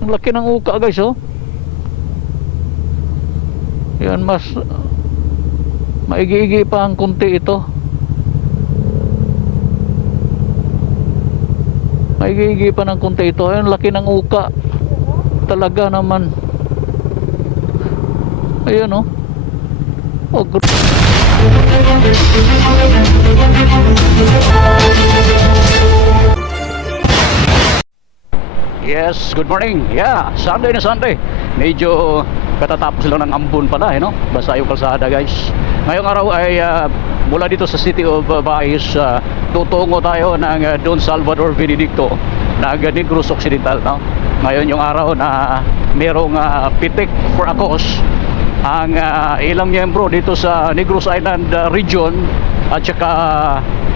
Ang laki ng uka guys, oh. Yan, mas maigi-igi pa ang kunti ito. Maigi-igi pa ng kunti ito. Ayun, laki ng uka. Talaga naman. Ayun, oh. Oh, yes, good morning. Yeah, Sunday na Sunday. Medyo katatapos lang ng ambon pala, no? Basta yung kalsada, guys. Ngayong araw ay mula dito sa City of Baez, tutungo tayo ng Don Salvador Benedicto na Negros Occidental, no? Ngayon yung araw na merong pitik for a cause ang ilang miyembro dito sa Negros Island region at saka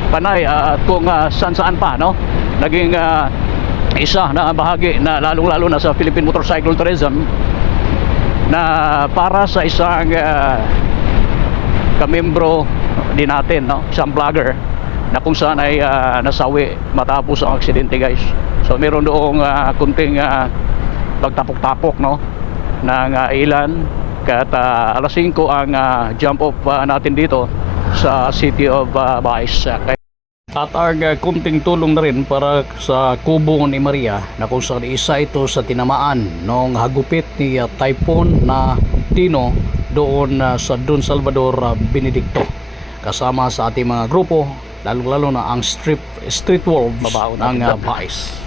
Panay at kung saan-saan pa, no? Naging isa na bahagi na lalong-lalo na sa Philippine Motorcycle Tourism na para sa isang kamembro din natin, no? Isang vlogger na kung saan ay nasawi matapos ang aksidente, guys. So meron doong kunting pagtapok-tapok, no, ng ilan. At alas 5 ang jump off natin dito sa City of Baez. At ang kunting tulong na rin para sa kubo ni Maria na kung saan isa ito sa tinamaan ng hagupit ni Typhoon na Tino doon sa Don Salvador Benedicto. Kasama sa ating mga grupo, lalo na ang street wolves ng Baez.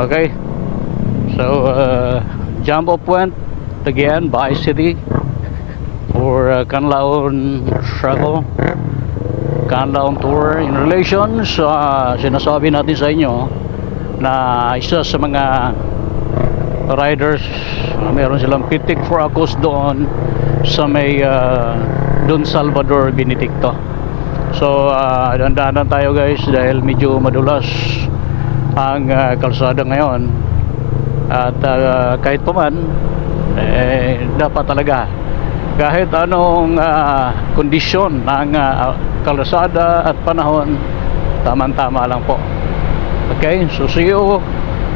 Okay, so jump off point again by City for Canlaon travel, Canlaon tour. In relation sa sinasabi natin sa inyo na isa sa mga riders, meron silang pitik for a cause doon sa may Don Salvador Benedicto. So dandanan tayo, guys, dahil medyo madulas ang kalsada ngayon. At kahit pa man dapat talaga kahit anong kondisyon ng kalsada at panahon, tamang-tama lang po. Okay, so see you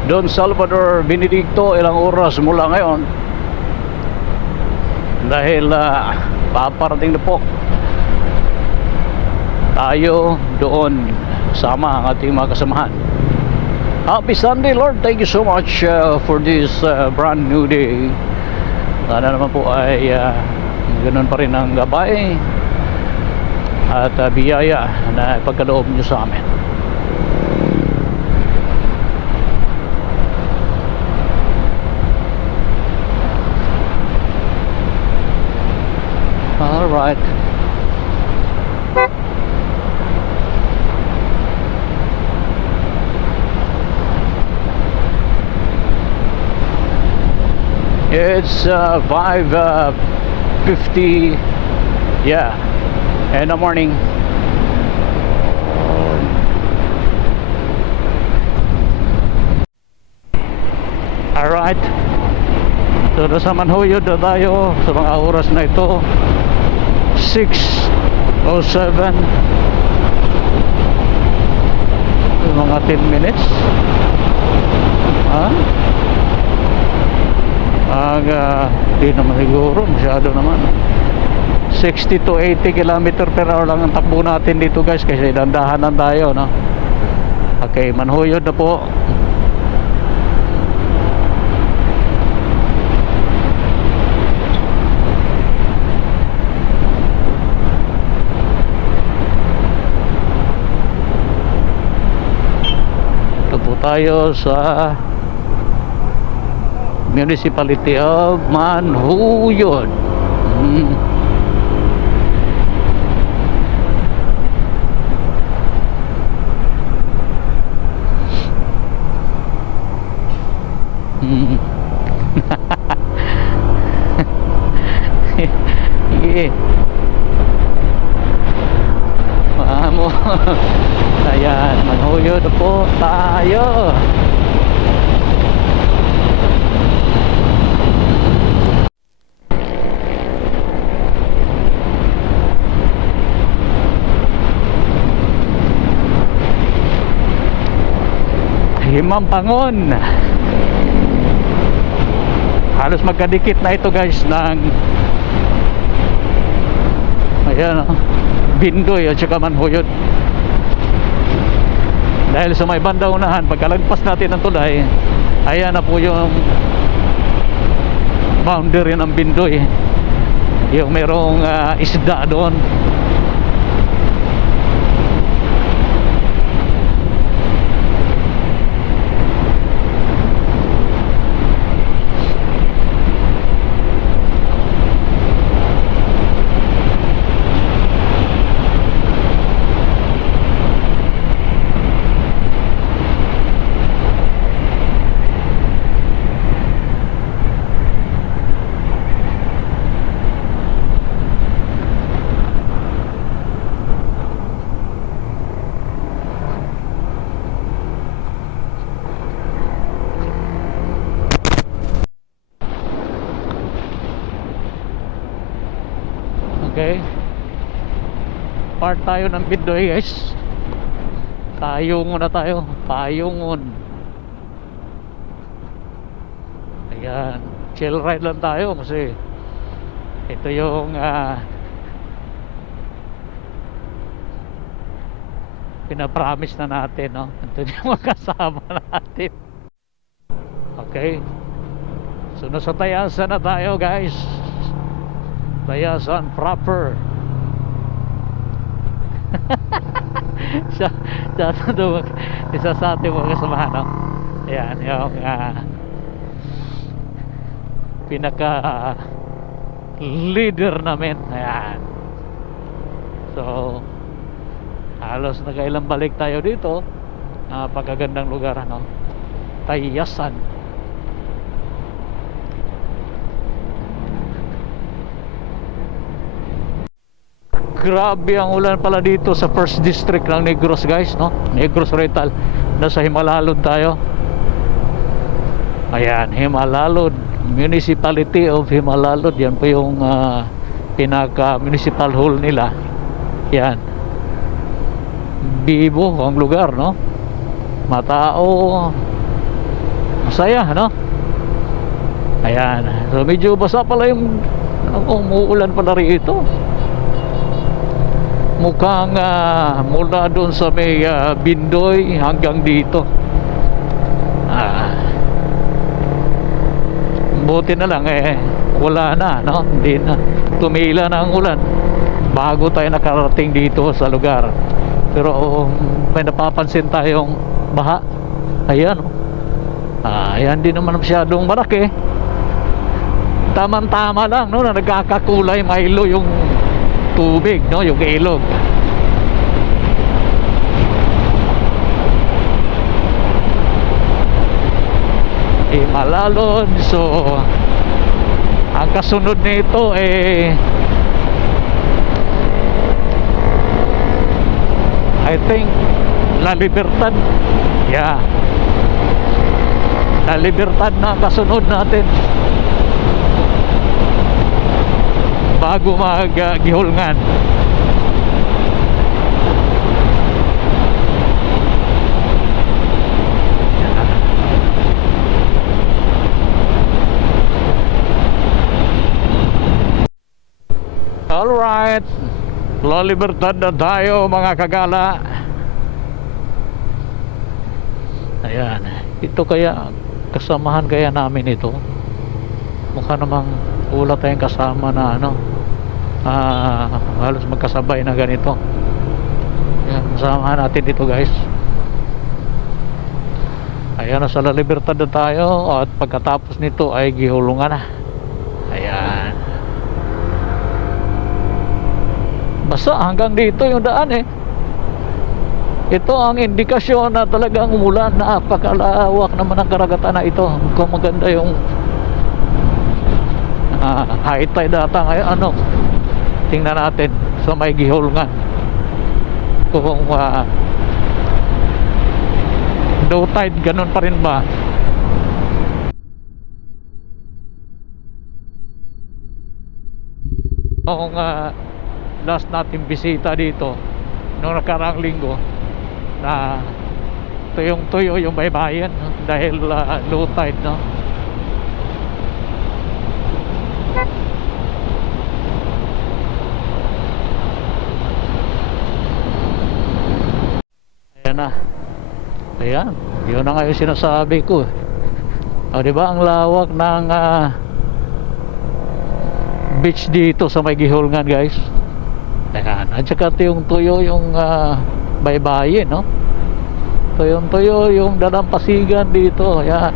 Don Salvador Benedicto. Ilang oras mula ngayon dahil paparating na po tayo doon sama ang ating mga kasamahan. Happy Sunday, Lord. Thank you so much for this brand new day. Sana naman po ay ganoon pa rin ang gabay at biyaya na ipagkaloob nyo sa amin. Alright. It's 5:50, yeah, in the morning. Alright, so nasa Manhuyod na tayo sa mga oras na ito. 6:07, mga 10 minutes. Di naman siguro, masyado naman. 60 to 80 km/h lang ang takbo natin dito, guys, kasi dandahanan tayo, no? Okay, Manhuyod na po. Ito po tayo sa Municipality of Manhuyod. Sige. Mamo. Ayan, manhuyod po tayo. Himampangon. Halos magkadikit na ito guys ng ayan Bindoy at saka Manhuyod. Dahil sa may banda unahan, pagkalagpas natin ng tulay, ayan na po yung boundary ng Bindoy, yung merong isda doon. Okay, part tayo ng Bindoy guys. Tayungon na tayo, Tayungon. Ayan, chill ride lang tayo kasi ito yung pinapromise na natin, no? Ito yung makasama natin. Okay, so nasa Tayasan na tayo guys. Tayasan proper. siya doon isa sa ating mga kasamahan, no? Ayan yung pinaka leader namin. Ayan, so halos nakailang balik tayo dito. Pagkagandang lugar, no? Tayasan. Grabe ang ulan pala dito sa first district ng Negros guys, no? Negros Oriental. Nasa Himalalod tayo. Ayan, Himalalod, Municipality of Himalalod. Yan po yung pinaka municipal hall nila. Yan, bibo ang lugar, no? Matao, masaya, no? Ayan, so medyo basa pala yung umuulan pala rito. Mukhang mula doon sa may Bindoy hanggang dito. Buti na lang wala na, no? Hindi na, tumila na ang ulan bago tayo nakarating dito sa lugar. Pero may napapansin tayong baha. Ayan, ayan, di naman masyadong malaki. Tama-tama lang, no, na nagkakakulay Milo yung tubig, no, yung ilog. Himalalod. So ang kasunod nito I think La Libertad. Yeah, La Libertad na kasunod natin bago mag-Gihulngan. Alright, La Libertad na tayo mga kagala. Ayan, ito kaya kasamahan kaya namin ito. Mukha namang wala tayong kasama na halos magkasabay na ganito. Ayan, masamahan natin dito guys. Ayan, nasa La Libertad na tayo at pagkatapos nito ay Gihulngan na. Ayan, basta hanggang dito yung daan Ito ang indikasyon na talagang umulan. Napakalawak naman ang karagatan na ito. Mukhang maganda yung high tide ata ngayon. Ano, tingnan natin sa may Gihulngan kung low tide, ganun pa rin ba. Noong last natin bisita dito noong nakaraang linggo, na tuyong tuyo yung baybayin, no? Dahil low tide, no? Ayan na. Ayan, yun na nga yung sinasabi ko. O, diba ang lawak ng beach dito sa may Gihulngan, guys. Ayan, at saka yung tuyo yung baybayin, no? Tuyong tuyo yung dalampasigan dito. Ayan.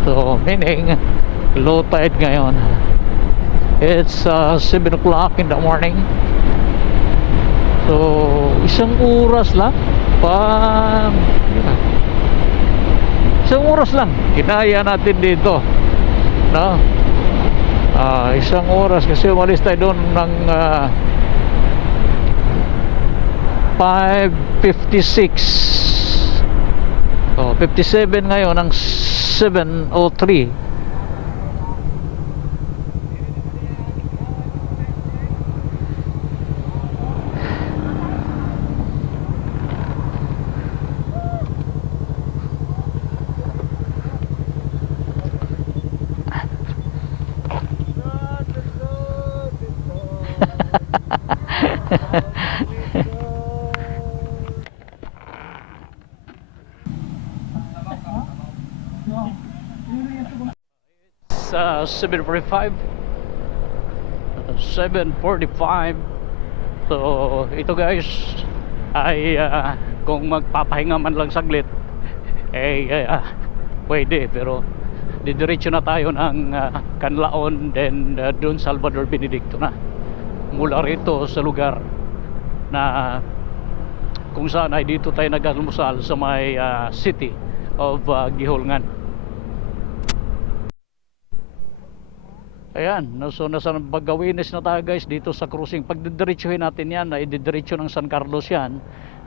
So meaning low tide ngayon. It's 7 o'clock in the morning. So isang oras lang isang oras lang kinaya natin dito, no? Isang oras kasi umalis tayo doon ng 5:56. So 57 ngayon ng 7:03. It's 7:45. So ito guys ay kung magpapahinga man lang saglit pwede, pero didiretso na tayo ng Canlaon, then Don Salvador Benedicto na, mula rito sa lugar na kung saan ay dito tayo nag-almusal sa may city of Gihulngan. Ayan, so nasa Bagawinis na tayo guys, dito sa cruising. Pag didiretsuhin natin yan, ay didiretso ng San Carlos yan.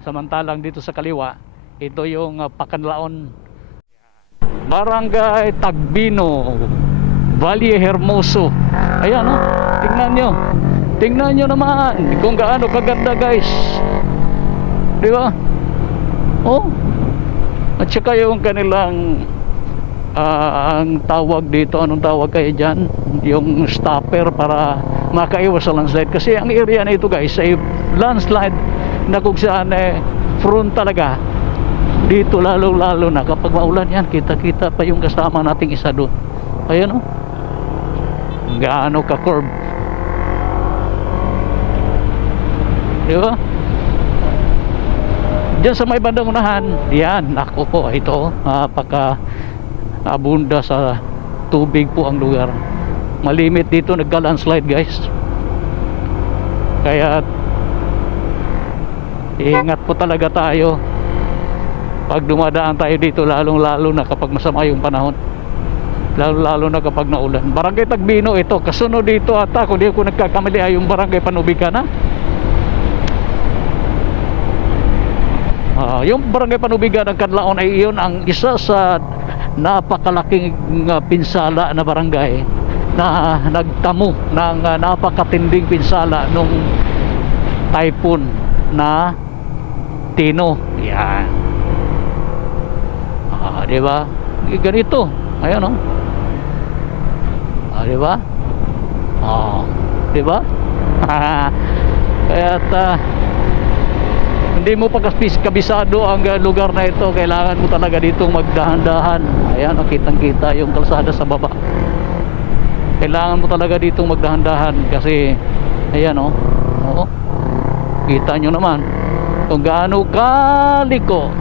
Samantalang dito sa kaliwa, ito yung Pacanlaon, Barangay Tagbino, Valle Hermoso. Ayan, oh, tingnan nyo naman kung gaano kaganda guys, di ba? Oh, at saka yung kanilang ang tawag dito, anong tawag kayo dyan, yung stopper para makaiwas sa landslide. Kasi ang area na ito guys ay landslide na kung saan front talaga dito, lalo na kapag maulan yan, kita pa yung kasama nating isa doon. Ayan, oh, gaano ka curve, di ba? Diyan sa may bandang unahan, yan, ako po, ito napaka abunda sa tubig po ang lugar. Malimit dito, nagka-landslide guys, kaya ingat po talaga tayo pag dumadaan tayo dito, lalo na kapag masama yung panahon, lalo na kapag naulan. Barangay Tagbino ito, kasunod dito ata, kung di ako nagkakamali, ay yung Barangay Panubikan na. Yung Barangay Panubigan ng Canlaon ay iyon ang isa sa napakalaking pinsala na barangay na nagtamo ng napakatinding pinsala nung typhoon na Tino. Yan. Di ba? Ganito. Ayan, oh. Di ba? Di ba? Kaya hindi mo pa kabisado ang lugar na ito, kailangan mo talaga ditong magdahan-dahan. Ayan, kitang-kita yung kalsada sa baba. Kailangan mo talaga ditong magdahan-dahan kasi ayan, oh. Oo. Kita nyo naman kung gaano kaliko.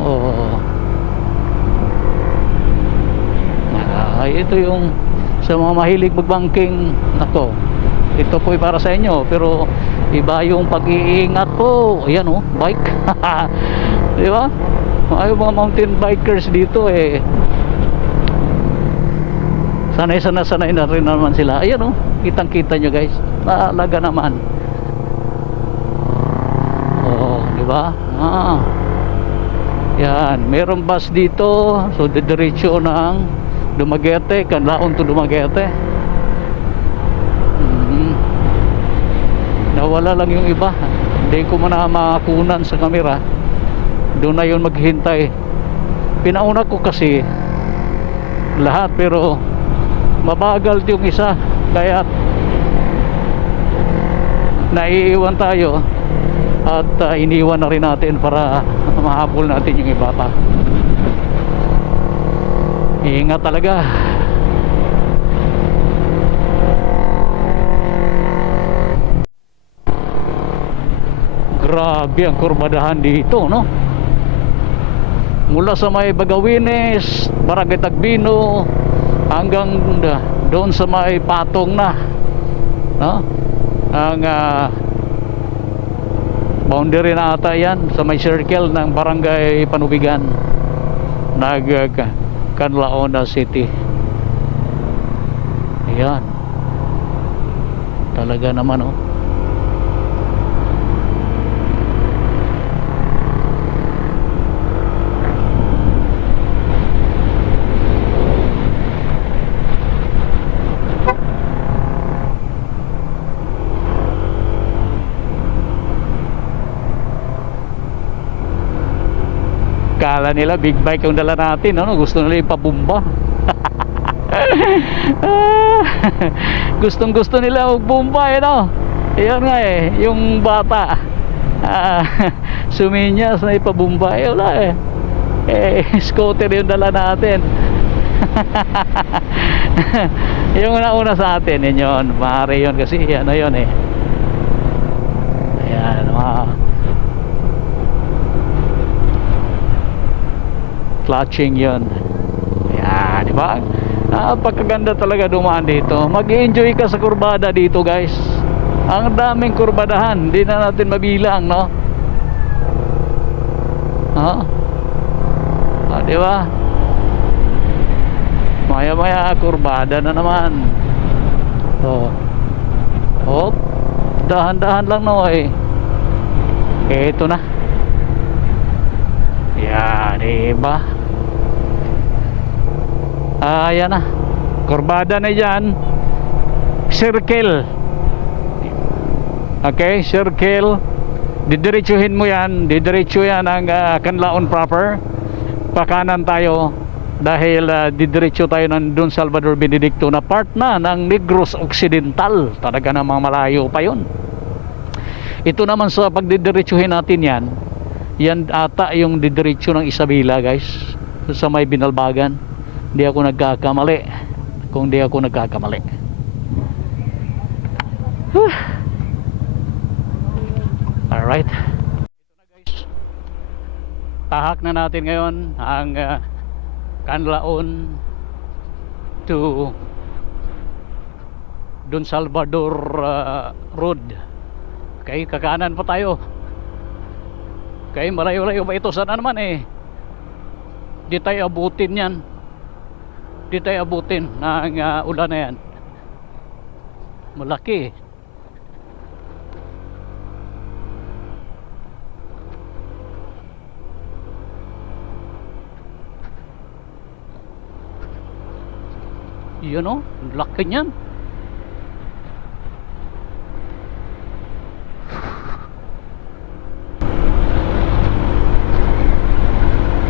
Oh. Ito yung sa mga mahilig magbangking, nako, ito po ay para sa inyo, pero iba yung pag-iingat po. Ayan, oh, bike. Di ba? Ay, mga mountain bikers dito sanay na rin naman sila. Ayan oh, kitang kita nyo guys, naalaga naman. Oh, di ba? Yan, merong bus dito, so didiretso ng Dumaguete, Canlaon to Dumaguete. Nawala lang yung iba, hindi ko man makakunan sa camera. Doon na yun maghintay. Pinauna ko kasi lahat, pero mabagal yung isa, kaya naiiwan tayo at iniwan na rin natin para mahabol natin yung iba pa. Ingat talaga. Grabe ang kurbadahan dito, no? Mula sa may Bagawines, Barangay Tagbino, hanggang doon sa may Patong na, no? Ang boundary na ata yan, sa may circle ng Barangay Panubigan, Canlaon City. Ayan, talaga naman, oh. Kala nila big bike yung dala natin, ano? Gusto nila ipabumba. Gustong gusto nila magbumba, eh, no? Ayan nga eh, yung bata suminyas na ipabumba, eh wala scooter yung dala natin. Yung nauna sa atin, yun, maaari yun kasi ano yun eh. Ayan, clutching yun. Ayan, di ba? Pagkaganda talaga dumaan dito. Mag-i-enjoy ka sa kurbada dito guys. Ang daming kurbadahan, hindi na natin mabilang, no? Di ba? Maya maya kurbada na naman. Hop, dahan-dahan lang, no? Ito na. Yan, diba? Ayan na, kurbada na yan. Circle. Okay, circle. Didiretsuhin mo yan. Didiretso yan ang Canlaon proper. Pakanan tayo dahil didiretso tayo ng Don Salvador Benedicto na part na ng Negros Occidental. Talaga namang malayo pa yun. Ito naman sa pagdidiretsuhin natin yan, yan ata yung didiretso ng Isabela guys, sa may Binalbagan. Hindi ako nagkakamali, kung di ako nagkakamali. Alright, ito na guys, tahak na natin ngayon ang Canlaon to Don Salvador Road. Okay, kakanan pa tayo. Okay, malayo-layo pa ito. Sana naman di tayo abutin yan. Di tayo abutin ng ulan na yan. Malaki. Yun o, laki niyan.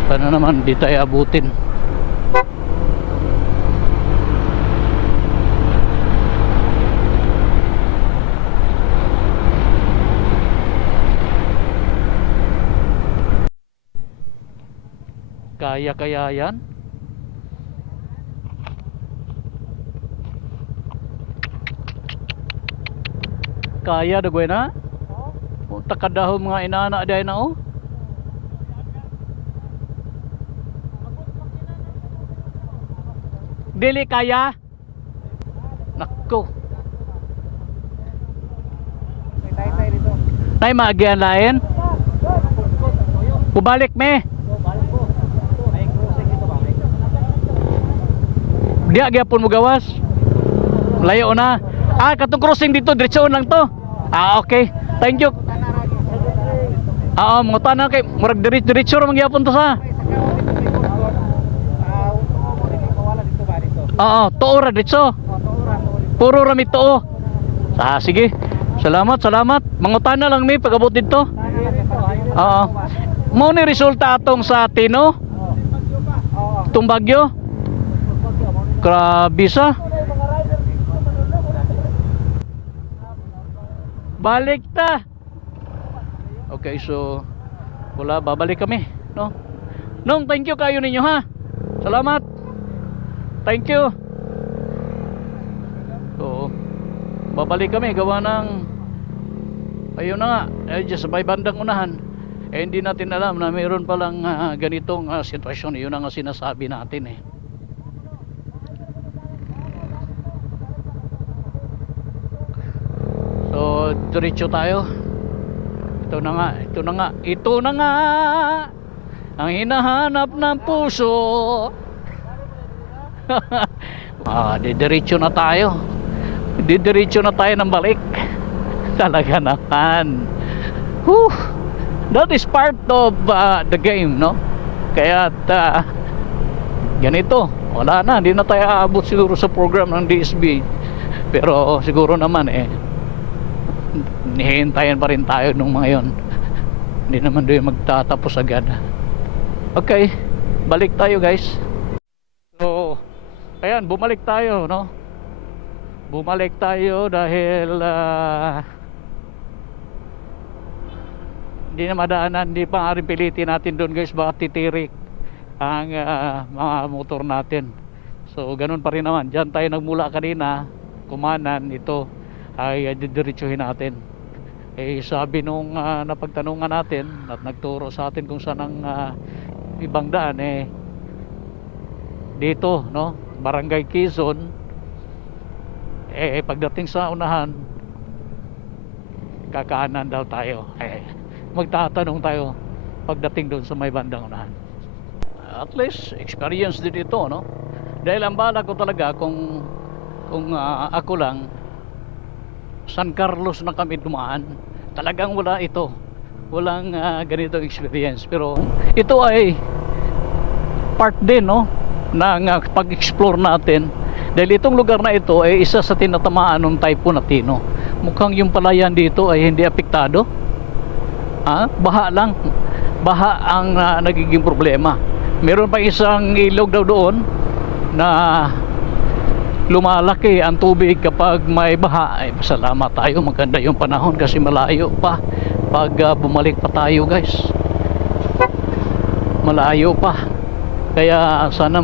Sana naman di tayo abutin. Kaya yan. Kaya dagway na. Takadahom mga inana day na oh. Dili kaya. Nako. May tay dito. Tay maagian lain. Bubalik me. Diya gyapon mo gawas. Layo na. Ah, katong crossing dito diretsoon lang to. Ah, okay. Thank you. Oo, mga tanan kay murag diretso ra mangyapon to sa. Oo, tuo ra diretso. Puro ra mi tuo. Ah, sige. Salamat, salamat. Mangutana lang mi pag-abot dito. Oo. Mo ni resulta atong sa Tino? Itong bagyo? Grabe sa. Balik ta. Okay, so wala, babalik kami, no? Nong, thank you kayo ninyo ha. Salamat. Thank you. So, babalik kami gawa ng ayun na nga, just may bandang unahan. Eh, hindi natin alam na mayroon palang ganitong sitwasyon. Yun ang sinasabi natin eh. So, diretso tayo. Ito na nga, ito na nga, ito na nga ang hinahanap ng puso. Didiretso na tayo. Didiretso na tayo ng balik. Talaga naman. Whew. That is part of the game, no? Kaya ganito, wala na, hindi na tayo aabot siguro sa program ng DSB. Pero siguro naman hihintayin pa rin tayo nung mga yon. Hindi naman doon magtatapos agad. Okay, balik tayo guys. So, ayan, bumalik tayo, no? Bumalik tayo dahil hindi na madaanan, hindi pa rin pilitin natin doon guys, baka titirik ang mga motor natin. So ganun pa rin naman, dyan tayo nagmula kanina, kumanan, ito ay didiretsuhin natin. Eh sabi nung napagtanungan natin at nagturo sa atin kung saan ang ibang daan, dito, no, Barangay Quezon. Pagdating sa unahan, kakaanan daw tayo. Magtatanong tayo pagdating doon sa may bandang unahan. At least experience din ito, no? Dahil ang bala ko talaga kung ako lang, San Carlos na kami dumaan, talagang wala ito, walang ganitong experience. Pero ito ay part din, no, ng pag-explore natin. Dahil itong lugar na ito ay isa sa tinatamaan ng Typhoon Tino. Mukhang yung palayan dito ay hindi apektado. Baha lang, baha ang nagiging problema. Meron pa isang ilog daw doon na lumalaki ang tubig kapag may baha. Salamat tayo, maganda yung panahon kasi malayo pa pag bumalik pa tayo guys, malayo pa. Kaya sana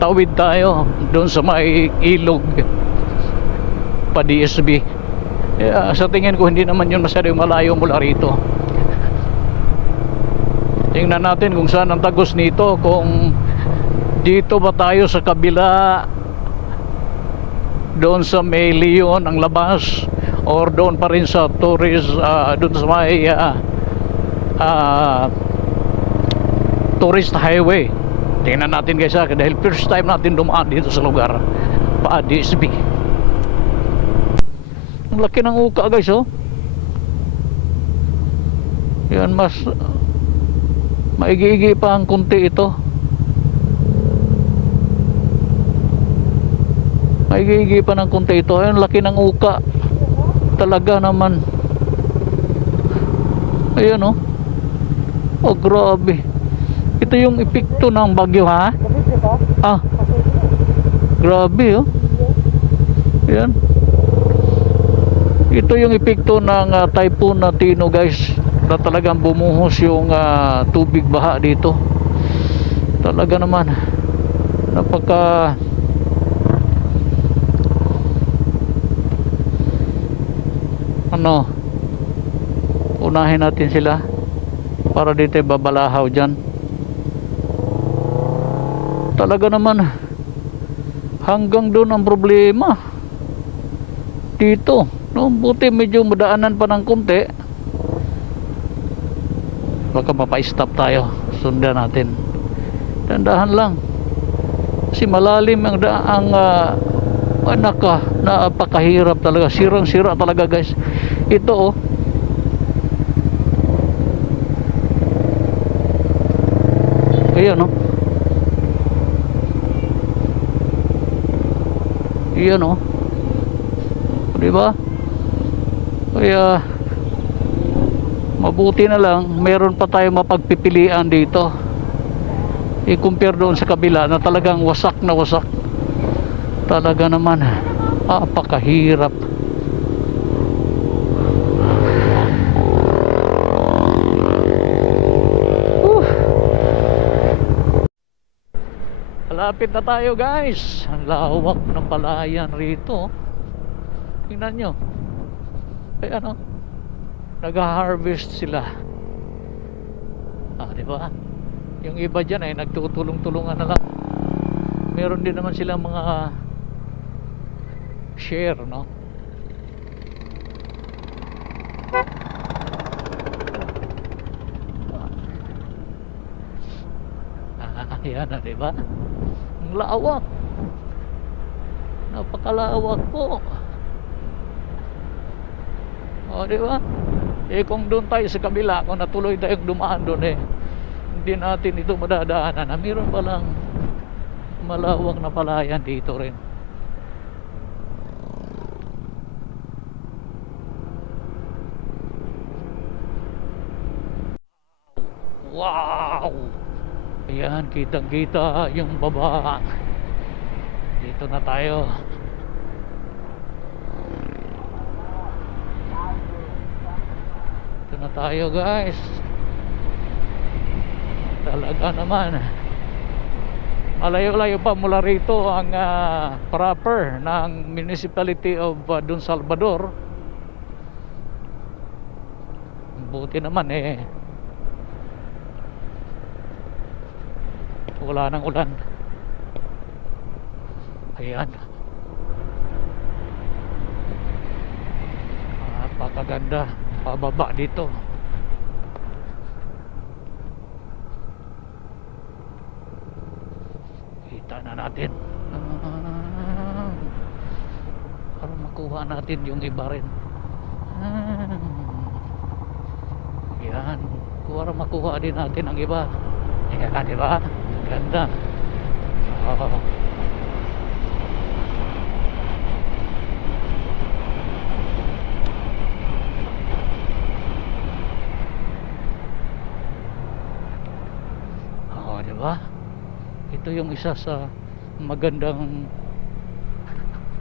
tawid tayo doon sa may ilog pa DSB. Sa tingin ko hindi naman yun masyadong malayo mula rito. Tingnan natin kung saan ang tagos nito, kung dito ba tayo sa kabila, doon sa may Leon ang labas, or doon pa rin sa tourist, doon sa may tourist highway. Tingnan natin guys dahil first time natin dumaan dito sa lugar pa DSB. Ang laki ng uka guys, oh. Yan, mas maigi-igi pa ang kunti ito. Maigi-igi pa ng kunti ito. Ayun, laki ng uka. Talaga naman. Ayan, oh. Oh, grabe. Ito yung epekto ng bagyo, ha? Grabe, oh. Ayan. Ito yung epekto ng Typhoon Tino guys, na talagang bumuhos yung tubig baha dito. Talaga naman napaka unahin natin sila para dito babalahaw dyan. Talaga naman hanggang doon ang problema dito, no? Buti medyo madaanan pa ng konti, baka mapa-stop tayo, sundan natin. Dandahan lang. Kasi malalim napakahirap talaga. Sirang-sira talaga guys. Ito oh. Ayan oh. Ayan oh. Diba? Kaya mabuti na lang meron pa tayo mapagpipilian dito. I-compare doon sa kabila na talagang wasak na wasak. Talaga naman napakahirap. Malapit na tayo guys. Ang lawak ng palayan rito. Tingnan nyo. Ay ano, nag-harvest sila. Diba? Yung iba dyan ay nagtutulong-tulungan na lang. Meron din naman silang mga share, no? Yan na, diba? Ang lawak. Napakalawak po. O, diba? Kung doon tayo sa kabila, kung natuloy tayong dumaan doon hindi natin ito madadaanan na mayroon palang malawak na palayan dito rin. Wow! Ayan, kitang kita yung baba. Dito na tayo. Dito na tayo guys. Talaga naman malayo-layo pa mula rito ang proper ng municipality of Don Salvador. Buti naman wala nang ulan. Ayan, napakaganda pababa dito. Na natin para makuha natin yung iba rin. Yan, para makuha din natin ang iba. Yan, diba? Ganda. Diba? Ito yung isa sa magandang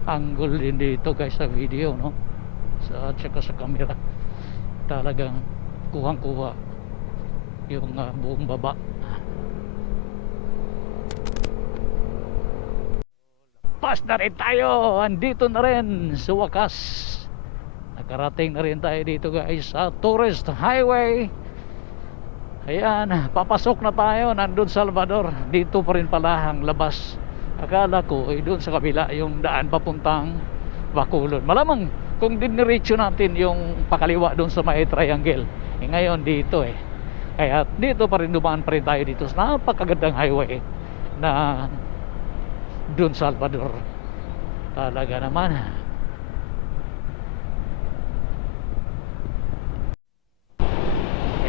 angle din dito guys sa video, no? At saka sa camera talagang kuhang-kuha yung buong baba. Pas na rin tayo. Andito na rin sa wakas. Nakarating na rin tayo dito guys sa Tourist Highway. Ayan, papasok na tayo ng Don Salvador. Dito pa rin pala ang labas. Akala ko doon sa kabila yung daan papuntang Bacolod. Malamang kung diniretso natin yung pakaliwa doon sa may triangle, ngayon dito kaya dito pa rin, dumaan pa rin tayo dito sa napakagandang highway na Don Salvador. Talaga naman.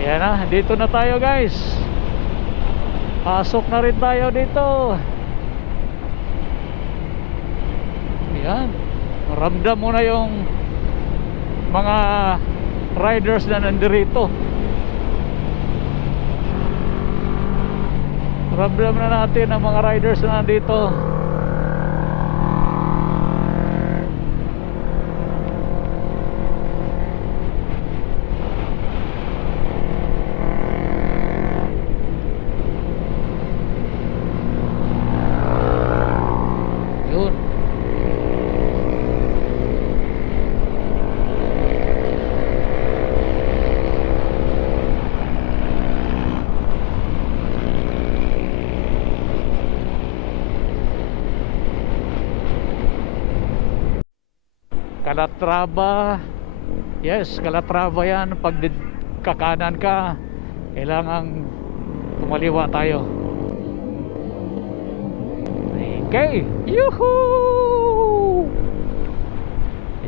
Ayan na, dito na tayo guys. Pasok na rin tayo dito. Ayan, ramdam mo na yung mga riders na nandirito. Ramdam na natin ang mga riders na nandito. Calatrava. Yes, Calatrava yan. Pag kakanan ka, kailangan tumaliwa tayo. Okay. Yuhuu!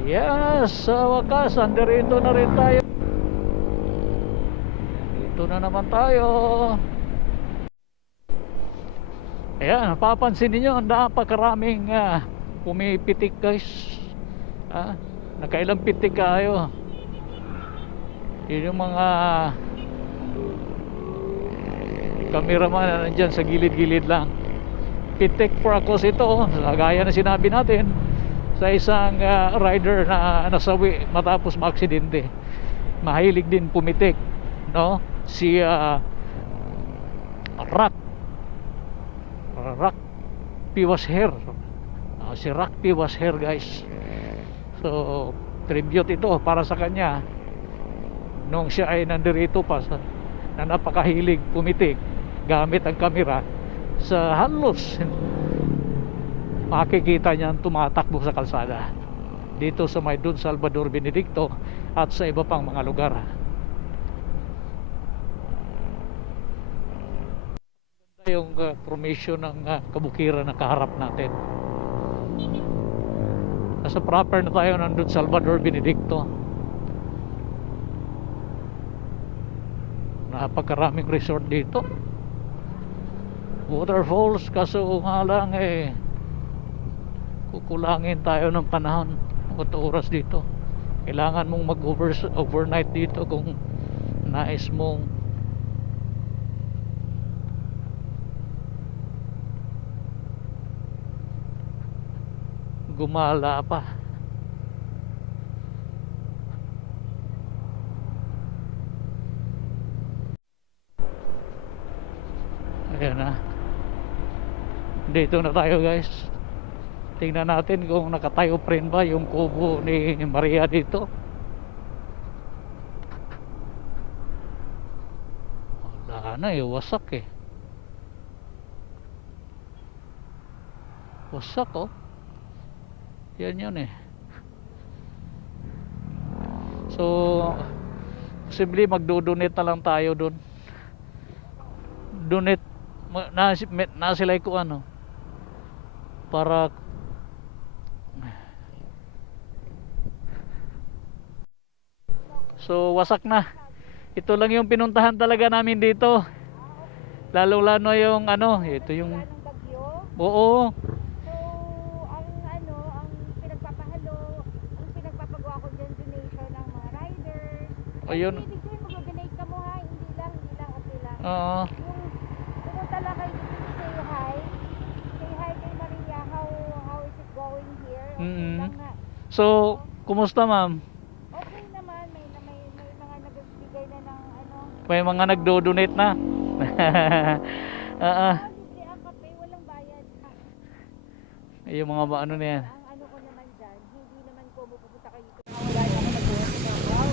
Yes, sa wakas, andirito na rin tayo. Dito na naman tayo. Ayan, napapansin niyo ang napakaraming pumipitik guys. Nakailang pitik kayo. Yun yung mga cameraman na nandyan sa gilid-gilid lang. Pitik for across ito, gaya na sinabi natin sa isang rider na nasawi matapos maaksidente. Mahilig din pumitik, no? Si Rock Piwasher. Si Rock Piwasher guys. So tribute ito para sa kanya nung siya ay nandirito pa na napakahilig pumitik gamit ang kamera. Sa halos makikita niyan tumatakbo sa kalsada dito sa may Don Salvador Benedicto at sa iba pang mga lugar. Yung formation ng kabukiran na kaharap natin. Nasa proper na tayo ng Don Salvador Benedicto. Napakaraming resort dito, waterfalls, kaso nga lang kukulangin tayo ng panahon at oras dito. Kailangan mong overnight dito kung nais mong gumala pa. Ayan na. Dito na tayo guys. Tingnan natin kung nakatayo pa rin ba yung kubo ni Maria dito. Wala na wasak wasak yan yun so posible magdo-donate na lang tayo dun. Donate na sila ko para so wasak na. Ito lang yung pinuntahan talaga namin dito, lalo yung ito yung oo. So, ang pinagpapahalo, ang pinagpapagawa ko dyan, donation ng mga riders. Ayun. Ibig sabihin, mag-donate ka mo ha, hindi lang, okay lang. Oo. Pumunta lang kayo dito to say hi. Say hi kay Maria, how is it going here? Okay lang nga. So, kumusta ma'am? Okay naman, may mga nagbibigay na ng May mga nagdo-donate na. libre ang kape, walang bayad. Yung mga na yan. Ang ko naman dyan, hindi naman ko pupunta kayo dito. Wala na ako nagbuha sa wow.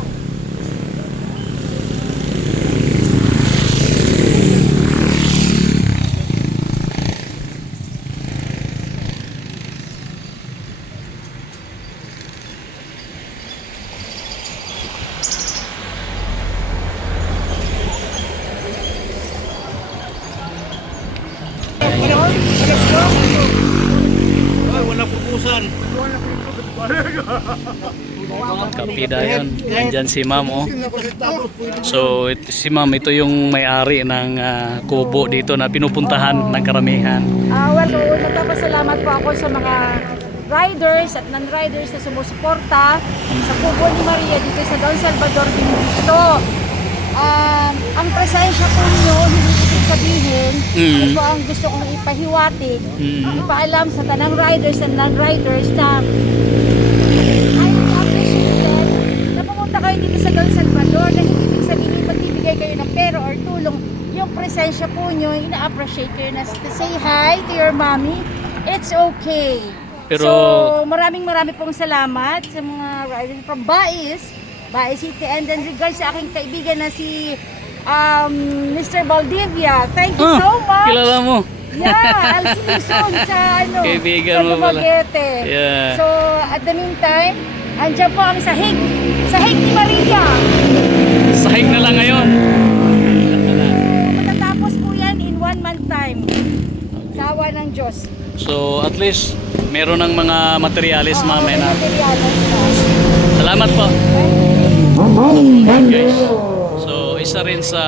Kapida yun. Nandyan si ma'am So si ma'am, ito yung may-ari ng kubo dito na pinupuntahan ng karamihan. Well, nagpapasalamat po ako sa mga riders at non-riders na sumusuporta sa kubo ni Maria dito sa Don Salvador Benedicto. Ang presensya po nyo, hindi ibig sabihin, ito ang gusto kong ipahiwatig, ipaalam sa tanang riders and non-riders na I appreciate na pumunta kayo dito sa Don Salvador, na hindi ibig sabihin magbibigay kayo ng pera or tulong. Yung presensya po nyo, ina-appreciate kayo na to say hi to your mommy. It's okay. Pero, so maraming pong salamat sa mga riders from Bais City, and then regards sa aking kaibigan na si Mr. Valdivia. Thank you so much. Kilala mo? Yeah, I'll see you soon sa Kaibigan sa mo pala. Dumaguete. Yeah. So at the meantime, andyan po kami sa Hig ni Maria. Sahig na lang ngayon. Matatapos po yan in 1 month time. Sa awa ng Diyos. So at least meron ng mga materialis mamaya na. Salamat po. Guys. So isa rin sa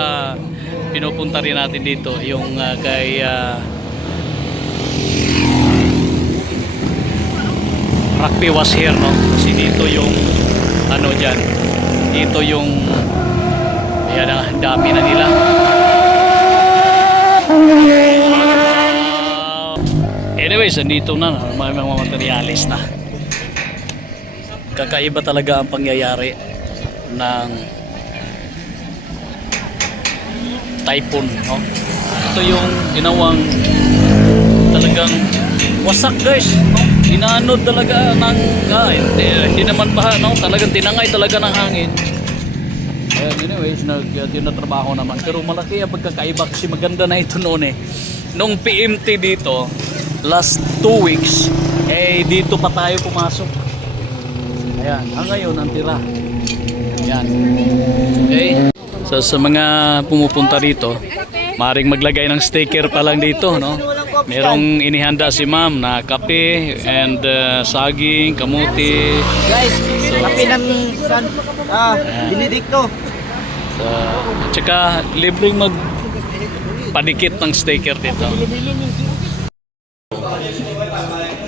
pinupunta rin natin dito yung kay Rugby was here, no? Kasi dito yung ano dyan, dito yung ayan, ang dami na nila. Anyways, andito na, may mga materialis na. Kakaiba talaga ang pangyayari ng typhoon, no? Ito yung ginawang talagang wasak, guys, no? Inaanod talaga ng hindi naman baha, no? Talagang tinangay talaga ng hangin. Anyways, tinatrabaho naman, pero malaki ang pagkakaiba kasi maganda na ito noon eh. Nung PMT dito last 2 weeks dito pa tayo pumasok. Ayan, ngayon ang tira. Ayan. Okay. So sa mga pumupunta dito, maaaring maglagay ng sticker pa lang dito, no? Merong inihanda si ma'am na kape and saging, kamuti. Guys, kape ng Benedicto. So, at saka libreng magpadikit ng sticker dito.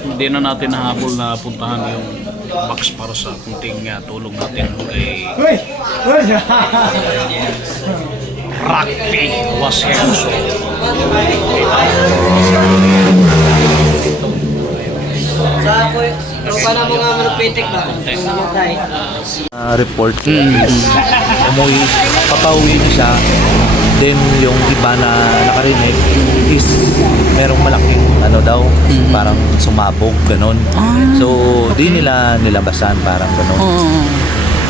Hindi na natin nahabol na puntahan yung box para sa kunting tulong natin kay Rugby was here. So, Sa ako, tropa na mga malupitik ba? Namatay. Report umuwi, papauwi na siya, then yung iba na nakarinig is merong malaking ano daw, parang sumabog ganon, so di nila nilabasan parang ganon,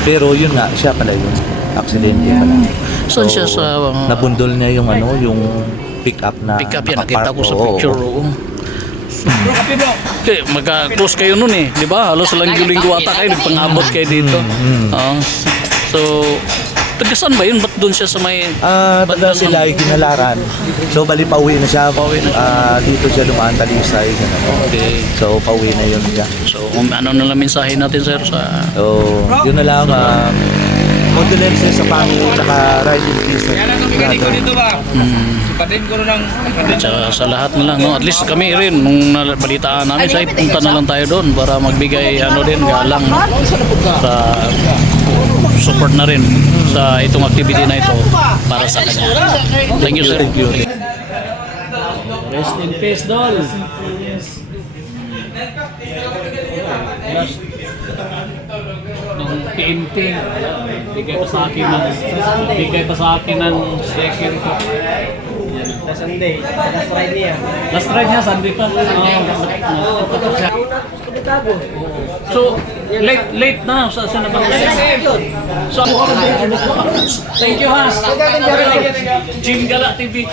pero yun nga, siya pala yung aksidente pala. Saan siya sa nabundol niya yung ano, yung pick up na pick up yan, nakita nakapark. ko sa Oo. picture. Okay, magka-close kayo nun eh, di ba? Halos lang linggo ata kayo, nagpangabot kayo dito. So, tagasan ba yun? Ba't doon siya sa may... Taga sila ay Ginalaran. So bali pauwi na siya. Dito siya dumaan Talisay. Okay. So pauwi na yun siya. So, ano na lang mensahe natin, sir, sa... So yun na lang. Condolences sa family tsaka ride in peace. Dito ba? Patid ko lang. sa lahat na lang, no? At least kami rin, nung balitaan namin, say, punta na lang tayo doon para magbigay ano din, galang, no? Sa support na rin sa itong activity na ito para sa kanya. Thank you, sir. Thank you. Rest in peace, Dol. Nung PMT, bigay pa sa akin ng sticker ito. Sunday, last ride niya. Last ride niya, Sunday pa. So, late na. Saan na ba? So, thank you, ha. Jim Gala TV.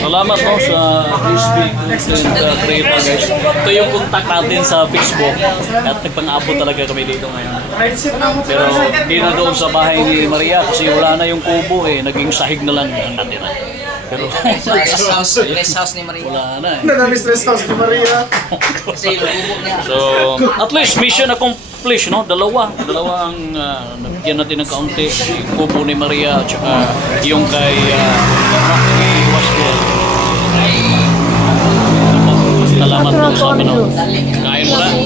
Salamat po sa Facebook and Creva, guys. Ito yung contact natin sa Facebook at nagpang-abot talaga kami dito ngayon. Pero hindi na doon sa bahay ni Maria kasi wala na yung kubo eh. Naging sahig na lang ang natira. Pero Rest house ni Maria. wala na eh. Stress house ni Maria. Kasi yung bubok niya. So, at least mission accomplished, no? Dalawa ang nabigyan natin ng kaunti. Yung kubo ni Maria at saka yung kay Rocky Waswell. Salamat po sa amin, no? Kain mo na.